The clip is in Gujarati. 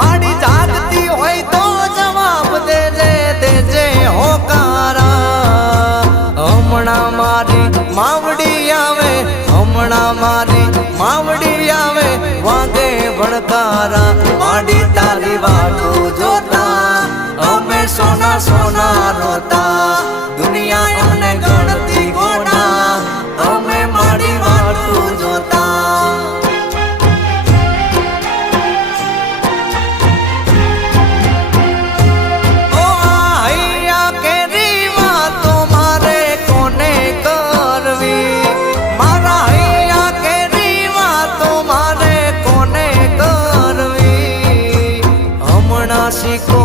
માડી જાગતી હોય તો જવાબ દેજે હોકારા હમણાં મારી માવડી આવે હમણાં મારી માવડી આવે વાગે ભણકારા માડી તારી વાટું જોતા અમે સોના સોના રોતા દુનિયા અમને ગણતી ગોડા અમે માડી વાટું જોતા શીખો